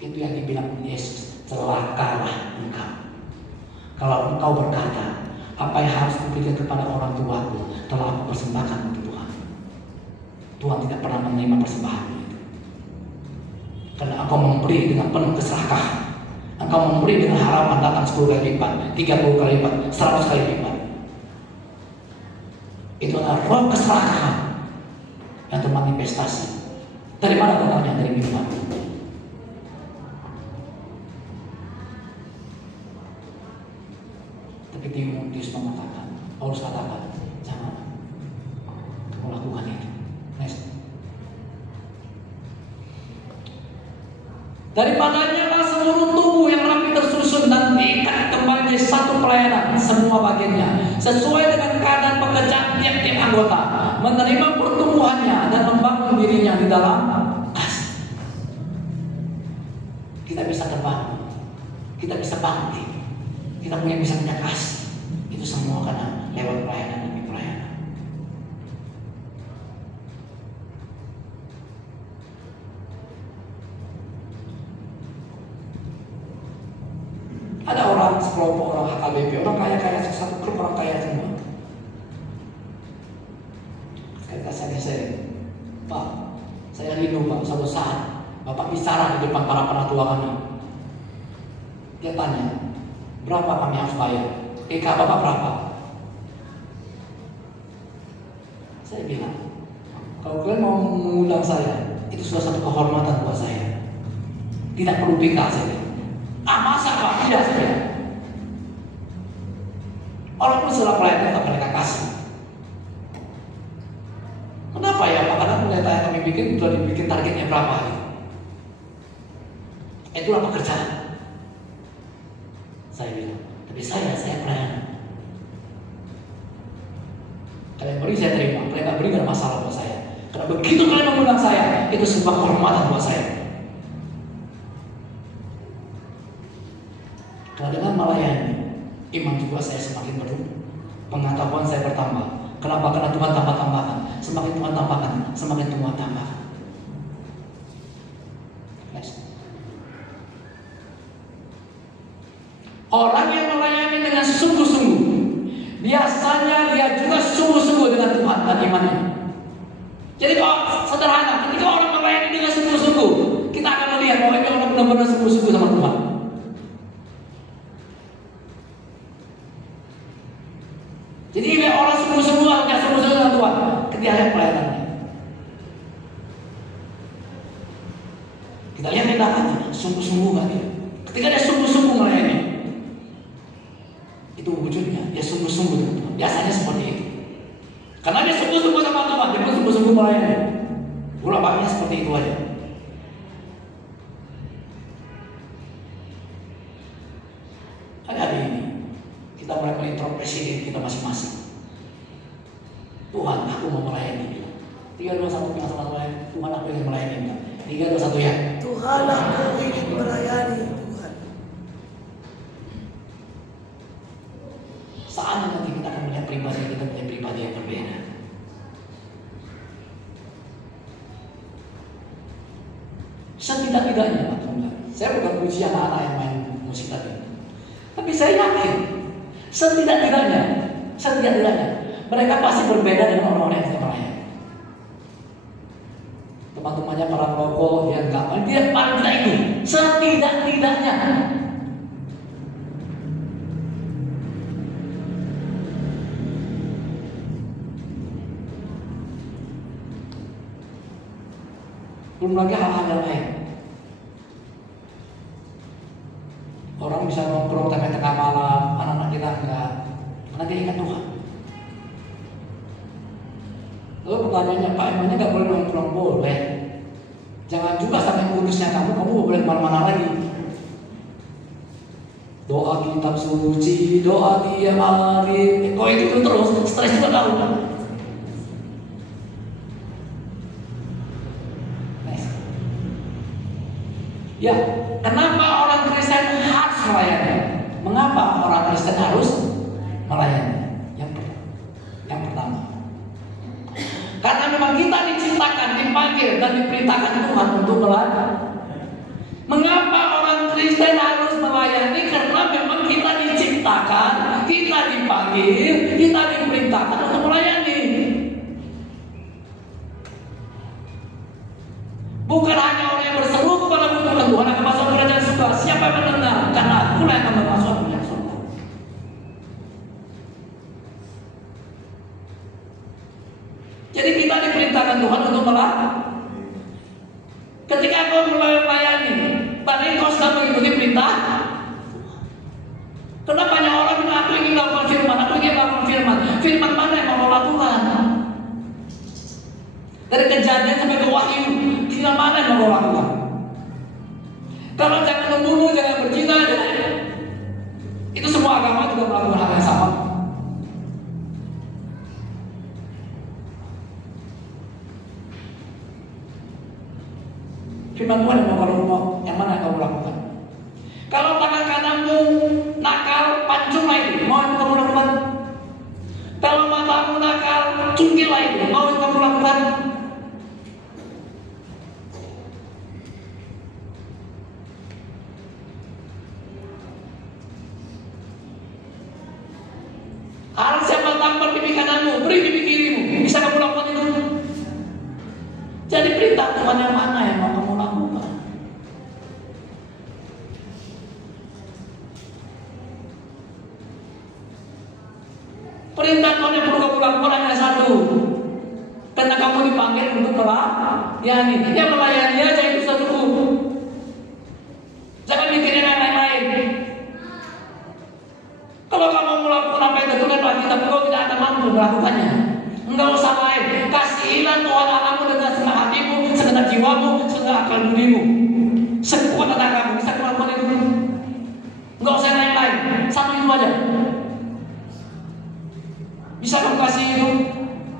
Itu yang dibilang Yesus, celakalah engkau. Kalau engkau berkata, apa yang harus kuberikan kepada orang tuaku telah aku persembahkan untuk Tuhan. Tuhan tidak pernah menerima persembahan itu. Karena engkau memberi dengan penuh keserakahan. Engkau memberi dengan harapan datang 10 kali lipat, 30 kali lipat, 100 kali lipat. Itu adalah roh keserakahan yang termanifestasi. Dari mana datangnya? Dari minuman. Tapi Timotius mengatakan, Paulus katakan, jangan kamu lakukan itu. Next. Daripadanya lah seluruh tubuh yang rapi tersusun dan diikat kembali menjadi satu pelayanan semua bagiannya sesuai dengan keadaan pekerjaan tiap-tiap anggota, menerima pertumbuhannya dan membangun dirinya di dalam kasih. Kita bisa terbangun, kita bisa bangkit, kita bisa punya kasih. Itu semua karena lewat pelayanan demi pelayanan. Ada orang, sekelompok orang HKBP, orang kaya-kaya, satu grup orang kaya semua. Kata saya, Pak, saya rindu Pak, suatu saat Bapak bicara di depan para penatua kami. Dia tanya, berapa kami harus bayar? Bapak berapa? Saya bilang, kalau kalian mau mengundang saya, itu sudah satu kehormatan buat saya. Tidak perlu PK saya. Masa Pak? Tidak saya. Walaupun setelah pelayanan tetap mereka kasih. Kenapa ya? Karena pendeta yang kami bikin sudah dibikin targetnya berapa? Itulah pekerjaan. Saya bilang, tapi saya pelayanan. Kalian beri saya terima, kalian nggak beri nggak masalah buat saya. Karena begitu kalian mengundang saya, itu sebuah kehormatan buat saya. Karena dengan melayani, iman juga saya semakin bertumbuh, pengetahuan saya bertambah. Kenapa? Karena Tuhan tambah-tambahkan. Semakin Tuhan tambahkan, semakin Tuhan tambahkan. Orang yang melayani dengan sungguh-sungguh, biasanya dia juga sungguh-sungguh dengan Tuhan dan imannya. Jadi kalau sederhana, ketika orang melayani dengan sungguh-sungguh, kita akan melihat bahwa ini orang benar-benar sungguh-sungguh sama Tuhan. Jadi ini orang sungguh-sungguh atau sungguh-sungguh dengan Tuhan ketika lihat pelayanannya. Kita lihat tindakannya, sungguh-sungguh nggak dia. Ketika dia sungguh-sungguh melayani, itu wujudnya dia sungguh-sungguh dengan Tuhan. Biasanya seperti itu. Karena dia sungguh-sungguh sama Tuhan, dia pun sungguh-sungguh melayani. Bola-baliknya seperti itu aja. Hari ini kita mulai mengintrospeksi diri kita masing-masing. Tuhan, aku mau melayani. 3, 2, 1 bilang sama Tuhan, Tuhan aku ingin melayani. 3, 2, 1 ya. Tuhan, aku ingin melayani. Tuhan. Saatnya nanti kita akan melihat pribadi kita menjadi pribadi yang berbeda. Setidak-tidaknya, Pak Tunggal, saya bukan puji anak-anak yang main musik tadi, tapi saya yakin setidak-tidaknya mereka pasti berbeda dengan orang-orang yang tidak melayani. Teman-temannya para perokok yang enggak, dia paling tidak itu. Setidak-tidaknya belum lagi hal-hal yang lain. Orang bisa nongkrong sampai tengah malam, anak-anak kita enggak, karena dia ingat Tuhan. Lalu pertanyaannya, Pak, emangnya nggak boleh nongkrong? Boleh. Jangan juga sampai kudusnya kamu boleh kemana-mana lagi. Doa kitab suci, doa tiap hari. Kok itu terus, stres juga tahu kan? Ya, kenapa orang Kristen harus melayani? Mengapa orang Kristen harus melayani? Yang pertama, karena memang kita diciptakan, dipanggil dan diperintahkan Tuhan untuk melayani. Mengapa orang Kristen harus melayani? Karena memang kita diciptakan, kita dipanggil, kita diperintahkan untuk melayani. Bukan hanya orang yang berseru kepada Tuhan, Tuhan akan masuk kerajaan surga. Siapa yang mendengar? Karena aku yang akan masuk kerajaan surga. Jadi kita diperintahkan Tuhan untuk melayani. Ketika kau melayani, tadi kau sedang mengikuti perintah. Kenapa banyak orang bilang aku ingin melakukan firman, aku ingin melakukan firman. Firman mana yang mau lakukan? Dari Kejadian sampai ke Wahyu, firman mana yang mau lakukan? Kalau jangan membunuh, jangan berzina, itu semua agama juga melakukan hal yang sama. Firman Tuhan yang mau kamu, yang mana yang kamu lakukan? Kalau tangan kananmu nakal, pancunglah itu, mau yang kamu lakukan? Kalau matamu nakal, cungkillah itu, mau yang kamu lakukan? Harus siapa tampar pipi kananmu, beri pipi kirimu. Bisa kamu lakukan itu? Jadi perintah Tuhan yang mana yang mau kamu lakukan? Perintah Tuhan yang perlu kamu lakukan hanya satu. Karena kamu dipanggil untuk melayani. Ya melayani aja itu sudah cukup. Jangan mikirin yang lain-lain. Kalau kamu melakukan apa yang tertulis lagi dirimu. Sekuat tetanggamu bisa melakukan itu. Enggak usah yang lain-lain, satu itu aja. Bisa kamu kasih itu,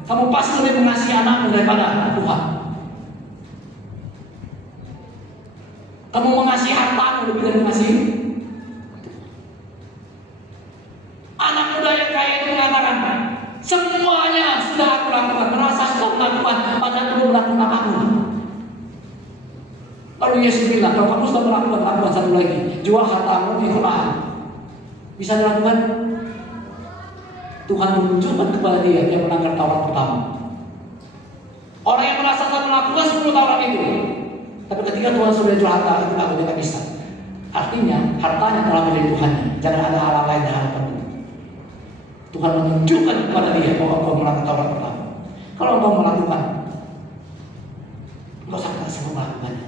kamu pasti lebih mengasihi anakmu daripada Tuhan. Kamu mengasihi hartamu lebih dari mengasihi. Anak muda yang kaya itu mengatakan, semuanya sudah aku lakukan, merasa sudah melakukan, padahal belum melakukan apapun. Lalu Yesus bilang, kalau kamu sudah melakukan, lakukan satu lagi, jual hartamu, ikut lahan. Bisa dilakukan? Tuhan menunjukkan kepada dia yang melanggar Taurat pertama. Orang yang merasa sudah melakukan 10 Taurat itu, tapi ketika Tuhan sudah jual harta, itu tidak bisa. Artinya, hartanya telah menjadi Tuhannya. Jangan ada hal lain yang harapan. Tuhan menunjukkan kepada dia bahwa engkau melanggar Taurat pertama. Kalau engkau melakukan, engkau sangat semua melakukannya.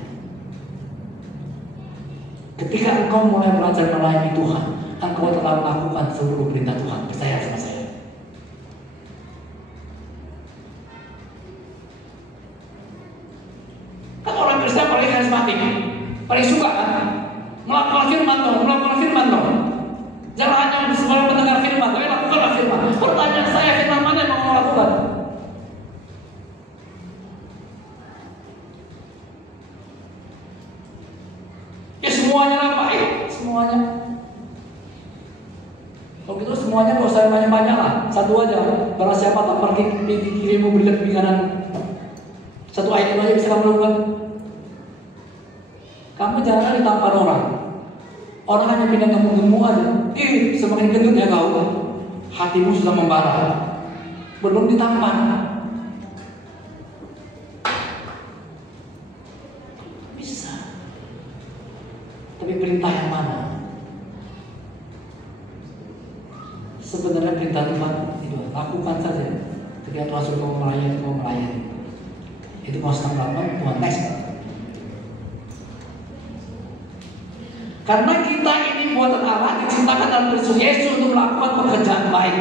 Ketika engkau mulai belajar melayani Tuhan, engkau telah melakukan seluruh perintah Tuhan. Percaya sama saya. Kan orang Kristen paling karismatik, paling suka kan melakukan firman dong. Jangan hanya sebagai pendengar firman, tapi lakukanlah firman. Pertanyaan saya, firman mana yang mau lakukan? Ya semuanya lah Pak, semuanya. Kalau gitu semuanya nggak usah banyak-banyak lah, satu aja. Barang siapa tak pergi kirimu berikan di kanan. Satu item aja bisa kamu lakukan. Kamu jangan ditampar orang. Orang hanya pindah kamu gemuk aja. Semakin gendut ya kau, hatimu sudah membara. Belum ditampar. Bisa. Tapi perintah yang mana? Sebenarnya perintah Tuhan itu lakukan saja. Ketika Tuhan suruh kamu melayani. Itu mau sedang melakukan Tuhan next. Karena kita ini buatan Allah, diciptakan dalam Kristus Yesus untuk melakukan pekerjaan baik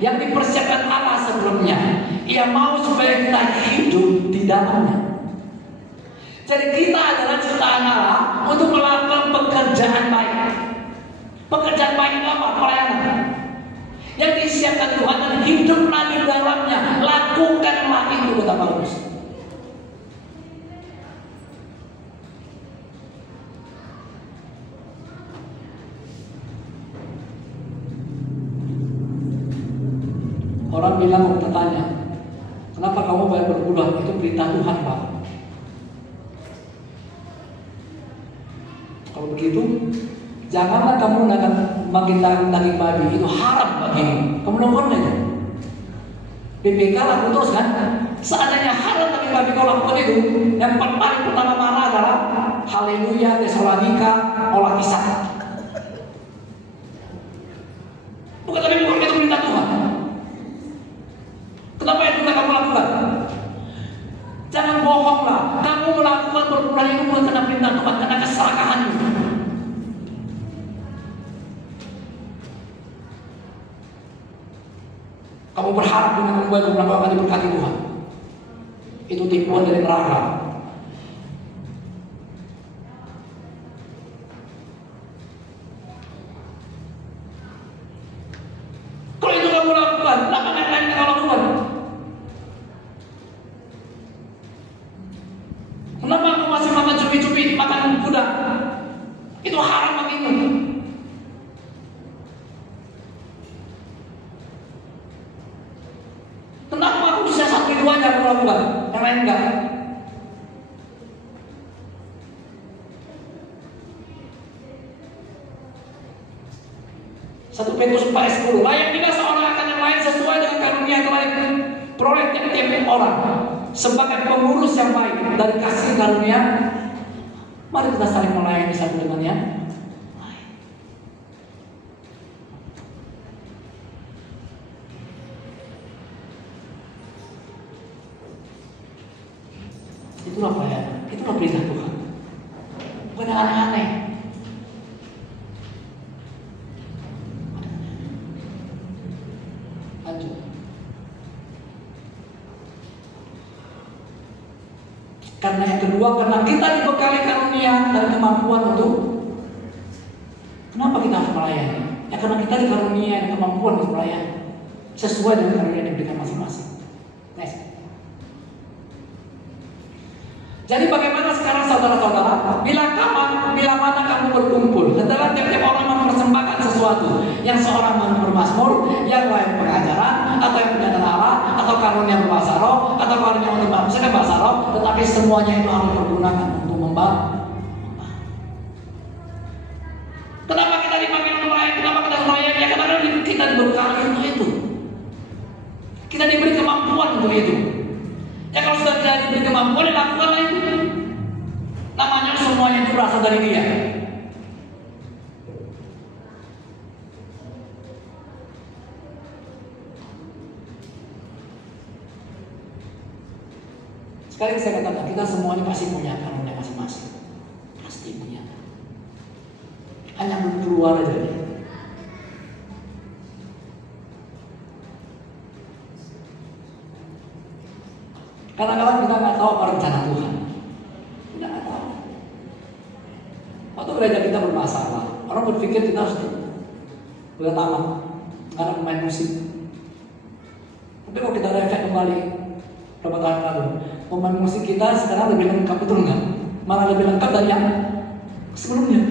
yang dipersiapkan Allah sebelumnya. Ia mau supaya kita hidup di dalamnya. Jadi kita adalah ciptaan Allah untuk melakukan pekerjaan baik. Pekerjaan baik itu apa? Pelayanan. Yang disiapkan Tuhan dan hiduplah di dalamnya. Lakukanlah itu, kata Paulus. Orang bilang, mau bertanya, kenapa kamu banyak berbuat? Itu perintah Tuhan, Pak. Kalau begitu, janganlah kamu makin daging babi. Itu haram bagimu. Kamu lakukan itu. BPK lakukan terus kan? Seandainya haram daging babi kau lakukan itu, yang paling pertama marah adalah Haleluya, Tesalonika, olah kisah. Bukan itu perintah Tuhan. Kenapa itu tidak kamu lakukan? Jangan bohonglah. Kamu melakukan perbuatan itu bukan karena perintah Tuhan, karena keserakahanmu. Kamu berharap dengan membuat melakukan diberkati Tuhan. Itu tipuan dari neraka. Kalau itu kamu lakukan, lakukan yang lain kamu lakukan. Kenapa kamu masih makan cumi-cumi, makan kuda? Itu haram bagimu. Kenapa aku bisa satu itu aja aku lakukan, yang lain enggak? Satu Petrus 4:10, layak tidak seorang akan yang lain sesuai dengan karunia yang telah diperoleh tiap-tiap orang sebagai pengurus yang baik dari kasih karunia. Mari kita saling melayani satu dengan yang lain. Itulah pelayanan, itulah perintah Tuhan. Bukan yang aneh-aneh. Karena yang kedua, karena kita dibekali karunia dan kemampuan untuk kenapa kita harus melayani? Ya karena kita dikarunia dan kemampuan untuk melayani sesuai dengan karunia yang diberikan masing-masing. Next. Jadi bagaimana sekarang saudara-saudara? Bila mana kamu berkumpul, hendaklah tiap-tiap orang mempersembahkan sesuatu. Yang seorang bermazmur, yang lain pengajaran, atau yang pendengaran Allah, atau karunia berbahasa roh, atau karunia untuk manusia bahasa roh, tetapi semuanya itu harus digunakan untuk membantu. Kenapa kita dipanggil untuk melayani? Kenapa kita melayani? Ya karena kita diberkati untuk itu. Kita diberi kemampuan untuk itu. Ya kalau sudah tidak diberi kemampuan, lakukanlah itu. Namanya semuanya itu berasal dari Dia. Sekali saya katakan, kita semuanya pasti punya karunia masing-masing. Pasti punya. Hanya belum keluar aja dia. Kadang-kadang kita nggak tahu apa rencana Tuhan. Kita nggak tahu. Waktu gereja kita bermasalah, orang berpikir kita harus udah tamat karena pemain musik. Tapi kalau kita reflect kembali berapa tahun lalu, pemain musik kita sekarang lebih lengkap, betul nggak? Malah lebih lengkap dari yang sebelumnya.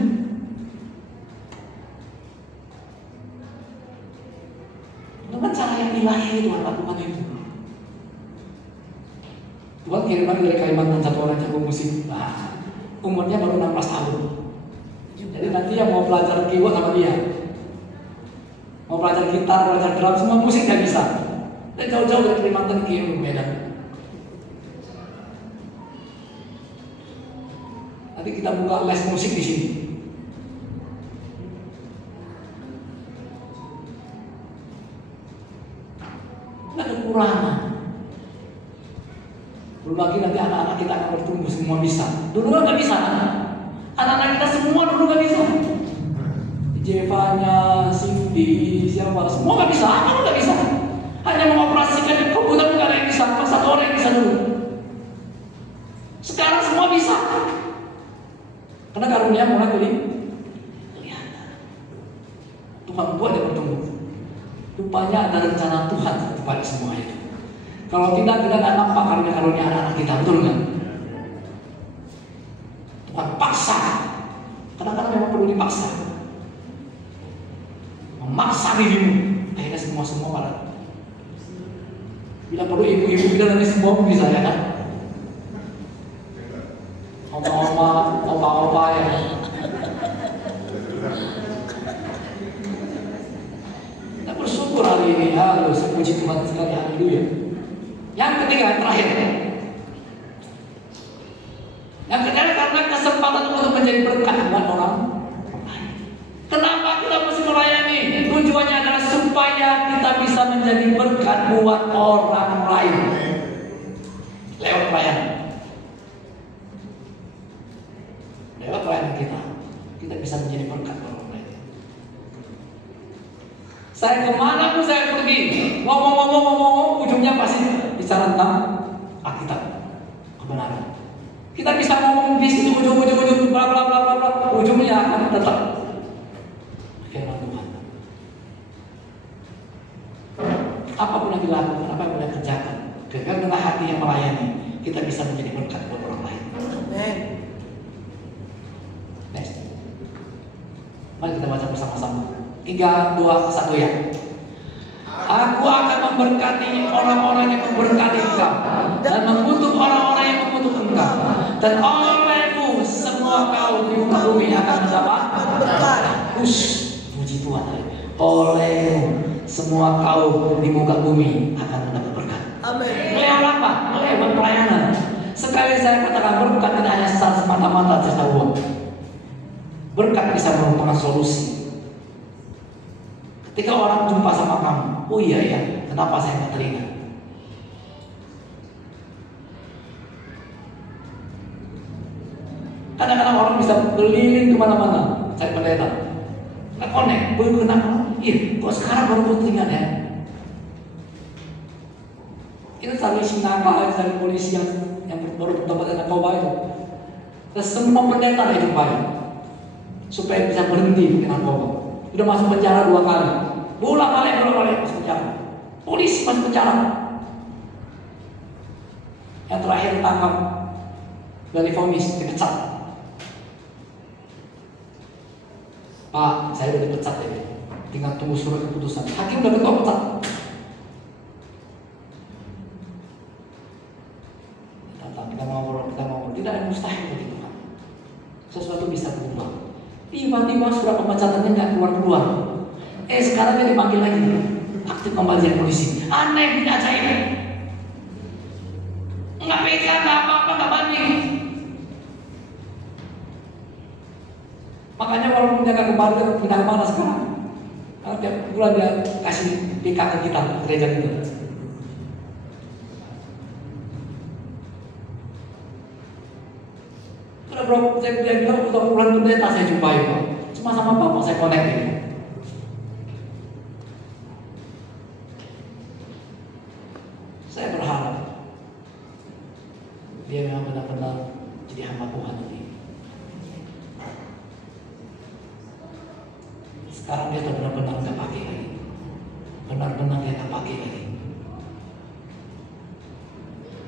Itu kan cara yang ilahi Tuhan lakukan itu. Tuhan kiriman dari Kalimantan satu orang jago musik. Nah, umurnya baru 16 tahun. Jadi nanti yang mau belajar keyboard sama dia, mau belajar gitar, belajar drum, semua musik nggak bisa. Dan jauh-jauh dari Kalimantan ke Medan. Nanti kita buka les musik di sini. Nggak ada kekurangan. Belum lagi nanti anak-anak kita akan bertumbuh semua bisa. Dulu kan nggak bisa. Anak-anak kita semua dulu nggak bisa. Jevanya, Cindy, siapa semua nggak bisa. Apa nggak bisa? Hanya mengoperasikan komputer nggak ada yang bisa. Pas satu orang yang bisa dulu. Sekarang semua bisa. Karena karunia mulai kelihatan. Tuhan buat dia bertumbuh. Rupanya ada rencana Tuhan kepada semua itu. Kalau kita nggak nampak karunia anak-anak kita, betul nggak? Tuhan paksa. Kadang-kadang memang perlu dipaksa. Memaksa dirimu. Akhirnya semua pada. Bila perlu ibu-ibu kita nanti semua bisa ya kan? Oma-oma, opa-opa ya. Kita bersyukur hari ini. Harus puji Tuhan sekali, haleluya. Yang ketiga, terakhir. Yang ketiga, karena kesempatan untuk menjadi berkat buat orang. Kenapa kita mesti melayani? Tujuannya adalah supaya kita bisa menjadi berkat buat orang lain. Lewat pelayanan. Lewat pelayanan kita bisa menjadi berkat buat orang lain. Saya kemana pun saya pergi, ngomong, ujungnya pasti bicara tentang Alkitab, kebenaran. Kita bisa ngomong di situ ujung, bla bla bla bla bla, ujungnya akan tetap firman Tuhan. Apapun yang dilakukan, apa yang boleh kerjakan, dengan hati yang melayani, kita bisa menjadi berkat buat orang lain. Amen. Next. Mari kita baca bersama-sama. 3, 2, 1 ya. Aku akan memberkati orang-orang yang memberkati engkau dan mengutuk orang-orang yang mengutuk engkau. Dan olehmu semua kaum di muka bumi akan mendapat berkat. Puji Tuhan. Olehmu semua kaum di muka bumi akan mendapat berkat. Amin. Lewat apa? Lewat pelayanan. Sekali saya katakan berkat tidak hanya semata-mata cerita uang. Berkat bisa merupakan solusi. Ketika orang jumpa sama kamu, oh iya ya, kenapa saya nggak teringat? Kadang-kadang orang bisa berkeliling kemana-mana, cari pendeta. Nggak connect, kenapa? Iya, kok sekarang baru teringat ya? Kita cari sinapa, cari polisi yang baru bertobat dari narkoba itu. Dan semua pendeta dia jumpai supaya bisa berhenti bikin narkoba. Udah masuk penjara 2 kali, bolak balik masuk penjara. Polisi masuk penjara. Yang terakhir ditangkap dari vonis, dipecat. Pak, saya udah dipecat ya, tinggal tunggu surat keputusan. Hakim udah ketok pecat. Kita ngobrol, tidak ada mustahil bagi Tuhan. Sesuatu bisa berubah. Tiba-tiba surat pemecatannya nggak keluar. Sekarang dia dipanggil lagi, aktif pembagian polisi. Aneh, tidak ajaib. Nggak pegang, nggak apa-apa, nggak banding. Makanya walaupun dia nggak kembali, dia pindah kemana sekarang? Karena tiap bulan dia kasih PK ke kita, gereja kita. Sudah bro, dia bilang udah puluhan pendeta saya jumpai Pak. Cuma sama Bapak saya connect ini. Saya berharap dia memang benar-benar jadi hamba Tuhan ini. Sekarang dia benar-benar nggak pakai lagi. Benar-benar dia nggak pakai lagi.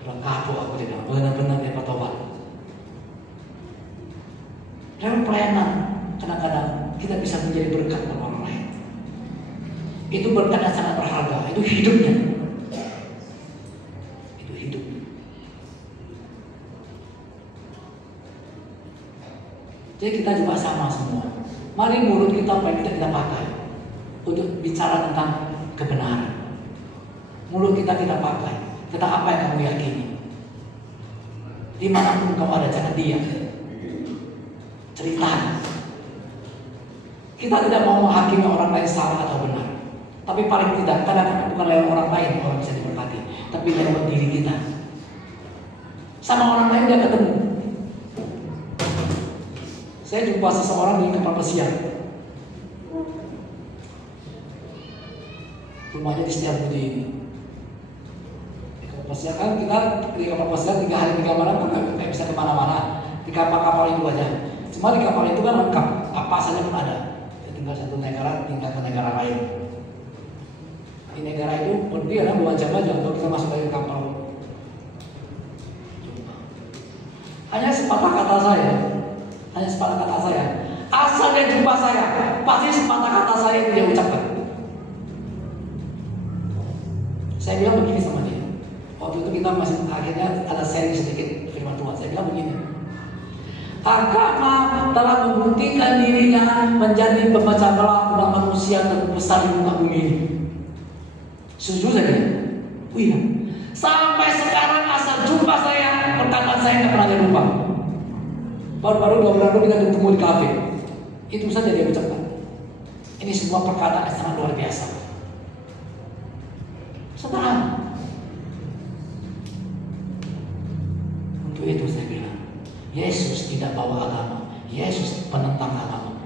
Kapok aku tidak. Benar-benar dia bertobat. Dalam pelayanan kadang-kadang kita bisa menjadi berkat bagi orang lain. Itu berkat yang sangat berharga. Itu hidupnya. Itu hidup. Jadi kita juga sama semua. Mari mulut kita apa yang kita pakai untuk bicara tentang kebenaran. Mulut kita pakai tentang apa yang kamu yakini. Dimanapun kau ada, jangan diam. Cerita. Kita tidak mau menghakimi orang lain salah atau benar. Tapi paling tidak, kadang-kadang bukan lewat orang lain orang bisa diberkati, tapi lewat diri kita. Sama orang lain dia ketemu. Saya jumpa seseorang di kapal pesiar. Rumahnya di Setiabudi ini. Di kapal pesiar kan kita di kapal pesiar 3 hari 3 malam kan nggak bisa kemana-mana. Di kapal-kapal itu aja. Cuma di kapal itu kan lengkap, apa saja pun ada. Tinggal satu negara, tinggal ke negara lain. Di negara itu berdiri 2 jam aja untuk kita masuk ke kapal. Hanya sepatah kata saya. Asal dia jumpa saya, pasti sepatah kata saya itu dia ucapkan. Saya bilang begini sama dia. Waktu itu kita masih akhirnya ada sharing sedikit firman Tuhan. Saya bilang begini. Agama telah membuktikan dirinya menjadi pemecah belah umat manusia terbesar di muka bumi ini. Setuju saja. Iya. Sampai sekarang asal jumpa saya, perkataan saya nggak pernah dia lupa. Baru-baru 2 bulan lalu kita ketemu di kafe. Itu saja dia ucapkan. Ini sebuah perkataan yang sangat luar biasa. Saudara, untuk itu saya bilang, Yesus tidak bawa agama. Yesus penentang agama.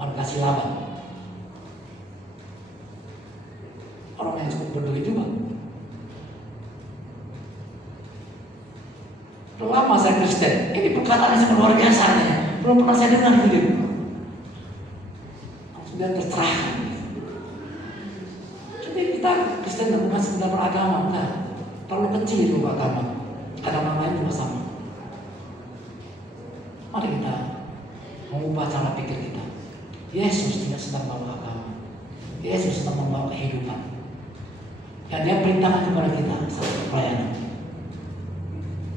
Marga Silaban. Orang yang cukup berduit juga. Lama saya Kristen, ini perkataan yang sangat luar biasa. Belum pernah saya dengar gitu. Sudah tercerahkan. Jadi kita Kristen bukan sekedar beragama, enggak. Terlalu kecil itu agama. Agama lain juga sama. Mari kita mengubah cara pikir kita. Yesus tidak sedang membawa agama. Yesus sedang membawa kehidupan. Dan dia perintahkan kepada kita satu pelayanan.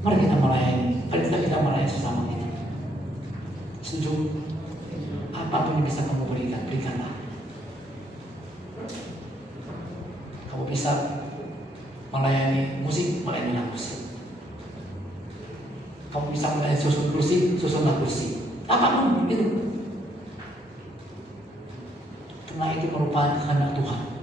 Mari kita melayani, kita melayani sesama kita. Setuju? Apapun yang bisa kamu berikan, berikanlah. Kamu bisa melayani musik, melayanilah musik. Kamu bisa melayani susun kursi, susunlah kursi. Apapun itu. Karena itu merupakan kehendak Tuhan.